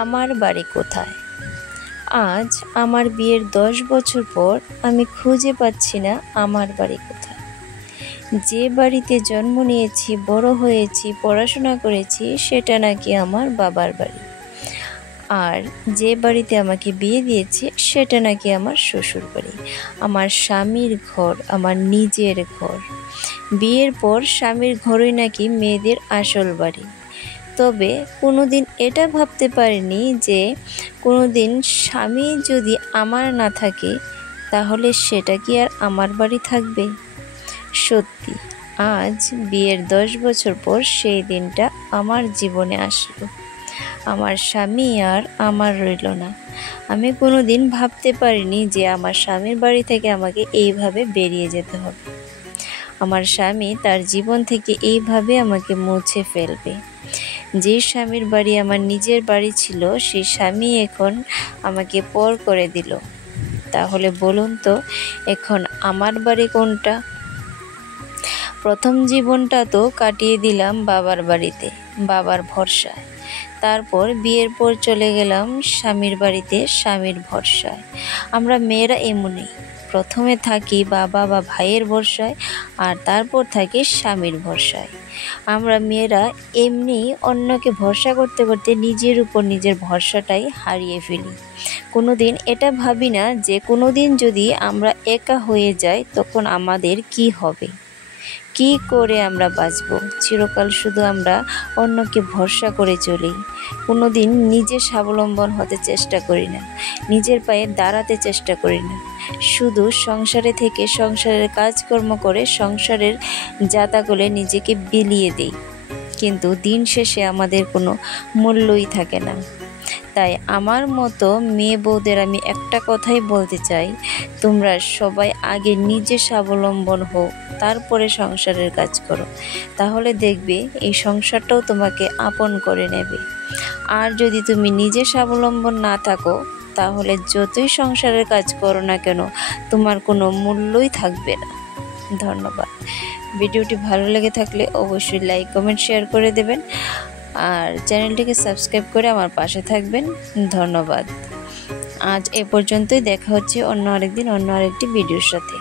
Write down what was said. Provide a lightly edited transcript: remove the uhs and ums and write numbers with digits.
আমার বাড়ি কোথায়? আজ আমার বিয়ের 10 বছর পর আমি খুঁজে পাচ্ছি না আমার বাড়ি কোথায়। যে বাড়িতে জন্ম নিয়েছি, বড় হয়েছি, পড়াশোনা করেছি, সেটা নাকি আমার বাবার বাড়ি। আর যে বাড়িতে আমাকে বিয়ে দিয়েছে সেটা নাকি আমার শ্বশুর বাড়ি, আমার স্বামীর ঘর, আমার নিজের ঘর। বিয়ের পর স্বামীর ঘরই নাকি মেয়েদের আসল বাড়ি। তবে কোনোদিন এটা ভাবতে পারিনি যে কোনোদিন স্বামী যদি আমার না থাকে তাহলে সেটা কি আর আমার বাড়ি থাকবে? সত্যি, আজ বিয়ের 10 বছর পর সেই দিনটা আমার জীবনে আসলো। আমার স্বামী আর আমার রইল না। আমি কোনোদিন ভাবতে পারিনি যে আমার স্বামীর বাড়ি থেকে আমাকে এইভাবে বেরিয়ে যেতে হবে। আমার স্বামী তার জীবন থেকে এইভাবে আমাকে মুছে ফেলবে। যে স্বামীর বাড়ি আমার নিজের বাড়ি ছিল, সেই স্বামী এখন আমাকে পর করে দিল। তাহলে বলুন তো, এখন আমার বাড়ি কোনটা? প্রথম জীবনটা তো কাটিয়ে দিলাম বাবার বাড়িতে, বাবার ভরসায়। তারপর বিয়ের পর চলে গেলাম স্বামীর বাড়িতে, স্বামীর ভরসায়। আমরা মেয়েরা এমনই, প্রথমে থাকি বাবা বা ভাইয়ের ভরসায়, আর তারপর থাকি স্বামীর ভরসায়। আমরা মেয়েরা এমনি অন্যকে ভরসা করতে করতে নিজের উপর নিজের ভরসাটাই হারিয়ে ফেলি। কোনোদিন এটা ভাবি না যে কোনোদিন যদি আমরা একা হয়ে যাই তখন আমাদের কি হবে, কি করে আমরা বাঁচব। চিরকাল শুধু আমরা অন্যকে ভরসা করে চলি, কোনোদিন নিজে স্বাবলম্বন হতে চেষ্টা করি না, নিজের পায়ে দাঁড়াতে চেষ্টা করি না। শুধু সংসারে থেকে সংসারের কাজকর্ম করে সংসারের যাতাকলে নিজেকে বিলিয়ে দিই, কিন্তু দিন শেষে আমাদের কোনো মূল্যই থাকে না। তাই আমার মতো মেয়ে বউদের আমি একটা কথাই বলতে চাই, তোমরা সবাই আগে নিজে স্বাবলম্বন হও, তারপরে সংসারের কাজ করো। তাহলে দেখবে এই সংসারটাও তোমাকে আপন করে নেবে। আর যদি তুমি নিজে স্বাবলম্বন না থাকো তাহলে যতই সংসারের কাজ করো না কেন তোমার কোনো মূল্যই থাকবে না। ধন্যবাদ। ভিডিওটি ভালো লেগে থাকলে অবশ্যই লাইক, কমেন্ট, শেয়ার করে দেবেন। আর চ্যানেলটিকে সাবস্ক্রাইব করে আমার পাশে থাকবেন। ধন্যবাদ। আজ এ পর্যন্তই, দেখা হচ্ছে অন্য আরেকদিন অন্য আরেকটি ভিডিওর সাথে।